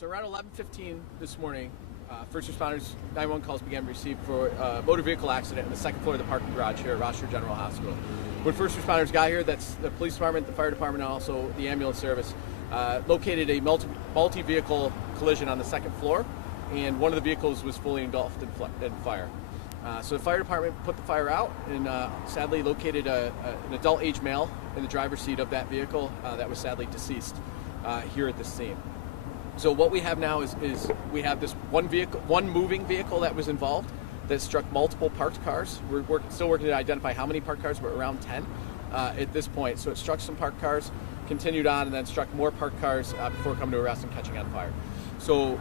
So around 11:15 this morning, first responders 911 calls began to be received for a motor vehicle accident on the second floor of the parking garage here at Rochester General Hospital. When first responders got here, that's the police department, the fire department, and also the ambulance service, located a multi-vehicle collision on the second floor, and one of the vehicles was fully engulfed in fire. So the fire department put the fire out and sadly located an adult age male in the driver's seat of that vehicle that was sadly deceased here at the scene. So what we have now is we have this one moving vehicle that was involved that struck multiple parked cars. We're still working to identify how many parked cars, but around 10 at this point. So it struck some parked cars, continued on, and then struck more parked cars before coming to arrest and catching on fire. So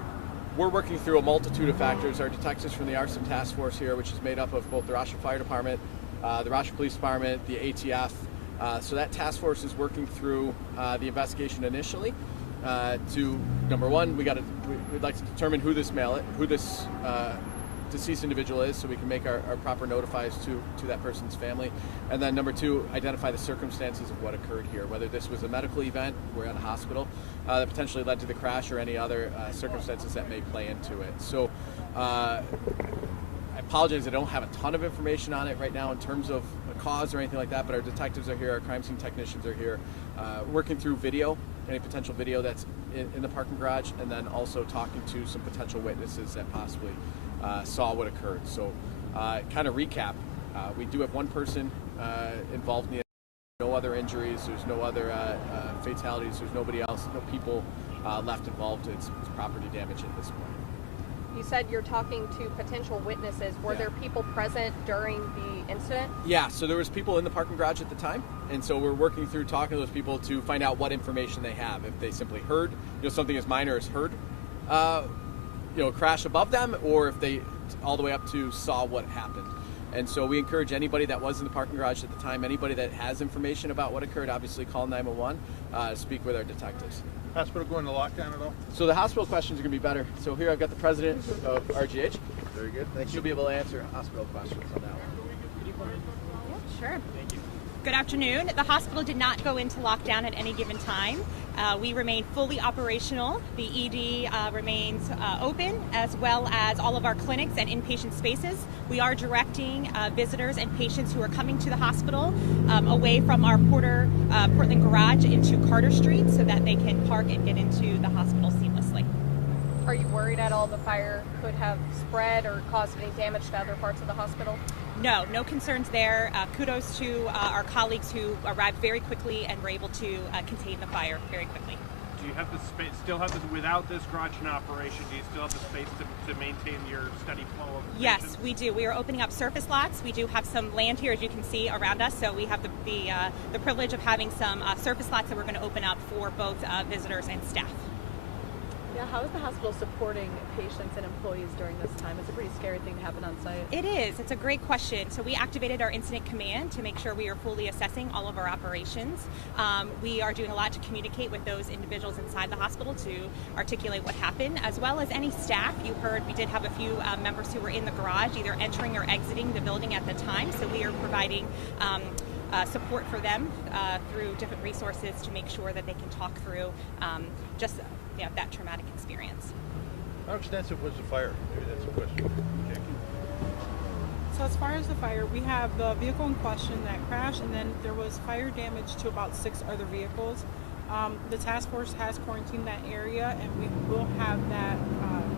we're working through a multitude of factors. Our detectives from the Arson Task Force here, which is made up of both the Rochester Fire Department, the Rochester Police Department, the ATF. So that task force is working through the investigation initially. To number one, we'd like to determine who this deceased individual is, so we can make our proper notifies to that person's family. And then number two, identify the circumstances of what occurred here, whether this was a medical event, we're at a hospital, that potentially led to the crash, or any other circumstances that may play into it. So I apologize, I don't have a ton of information on it right now in terms of a cause or anything like that, but our detectives are here, our crime scene technicians are here, working through video, any potential video that's in the parking garage, and then also talking to some potential witnesses that possibly saw what occurred. So kind of recap, we do have one person involved in the no other injuries, there's no other fatalities, there's nobody else, no people left involved. It's property damage at this point. You said you're talking to potential witnesses. Were there people present during the incident? Yeah, so there was people in the parking garage at the time, and so we're working through talking to those people to find out what information they have. If they simply heard, something as minor as heard, crash above them, or if they all the way up to saw what happened. And so we encourage anybody that was in the parking garage at the time, anybody that has information about what occurred, obviously call 911, speak with our detectives. Hospital going to lockdown at all? So the hospital questions are going to be better. So here I've got the president of RGH. Very good, thank you. She'll be able to answer hospital questions on that one. Yeah, sure. Thank you. Good afternoon. The hospital did not go into lockdown at any given time. We remain fully operational. The ED remains open, as well as all of our clinics and inpatient spaces. We are directing visitors and patients who are coming to the hospital away from our Portland garage into Carter Street, so that they can park and get into the hospital seamlessly. Are you worried at all the fire could have spread or caused any damage to other parts of the hospital? No concerns there. Kudos to our colleagues who arrived very quickly and were able to contain the fire very quickly. Do you have the space, without this garage in operation, do you still have the space to maintain your steady flow of patients? Yes, we do. We are opening up surface lots. We do have some land here, as you can see, around us, so we have the privilege of having some surface lots that we're going to open up for both visitors and staff. Yeah, how is the hospital supporting patients and employees during this time? It's a pretty scary thing to happen on site. It is. It's a great question. So we activated our incident command to make sure we are fully assessing all of our operations. We are doing a lot to communicate with those individuals inside the hospital to articulate what happened, as well as any staff. You heard we did have a few members who were in the garage, either entering or exiting the building at the time. So we are providing support for them through different resources to make sure that they can talk through that traumatic experience. How extensive was the fire? Maybe that's a question. Jackie? So as far as the fire, we have the vehicle in question that crashed, and then there was fire damage to about 6 other vehicles. The task force has quarantined that area, and we will have that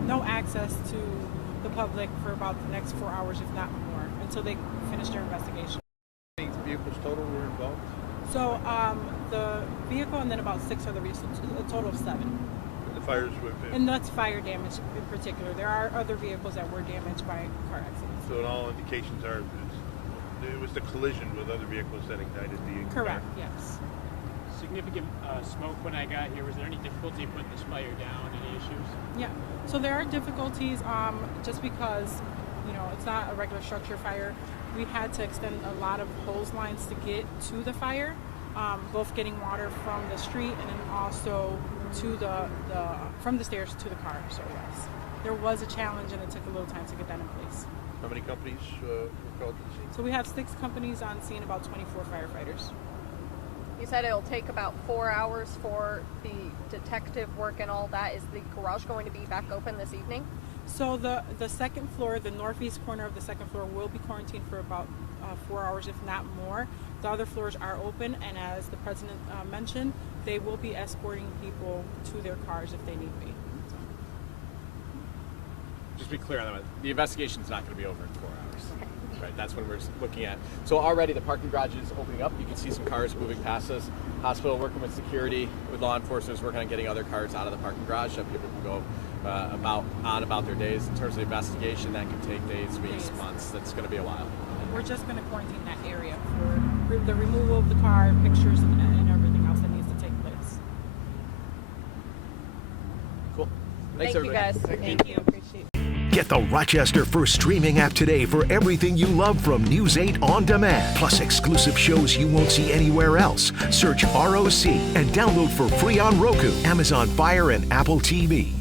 no access to the public for about the next 4 hours, if not more, until they finish their investigation. How many vehicles total were involved? So the vehicle and then about 6 other vehicles, a total of 7. The fires were... And that's fire damage in particular. There are other vehicles that were damaged by car accidents. So all indications are it was the collision with other vehicles that ignited the... Correct, yes. Significant smoke when I got here. Was there any difficulty putting this fire down? Any issues? Yeah. So there are difficulties just because, it's not a regular structure fire. We had to extend a lot of hose lines to get to the fire, both getting water from the street and then also to from the stairs to the car. So yes, there was a challenge, and it took a little time to get that in place. How many companies were called to the scene? So we have 6 companies on scene, about 24 firefighters. You said it'll take about 4 hours for the detective work and all that. Is the garage going to be back open this evening? So the second floor, the northeast corner of the second floor, will be quarantined for about 4 hours, if not more. The other floors are open, and as the president mentioned, they will be escorting people to their cars if they need be. So. Just to be clear on that, the investigation is not going to be over in 4 hours. Right, that's when we're looking at. So already the parking garage is opening up. You can see some cars moving past us. Hospital working with security, with law enforcement, is working on getting other cars out of the parking garage so people can go about their days. In terms of the investigation, that can take days, weeks, months. That's going to be a while. We're just going to quarantine that area for the removal of the car, pictures, and everything else that needs to take place. Cool. Thanks, Thank you, everybody. guys. Thank you. Appreciate it. Get the Rochester First streaming app today for everything you love from News 8 On Demand, plus exclusive shows you won't see anywhere else. Search ROC and download for free on Roku, Amazon Fire, and Apple TV.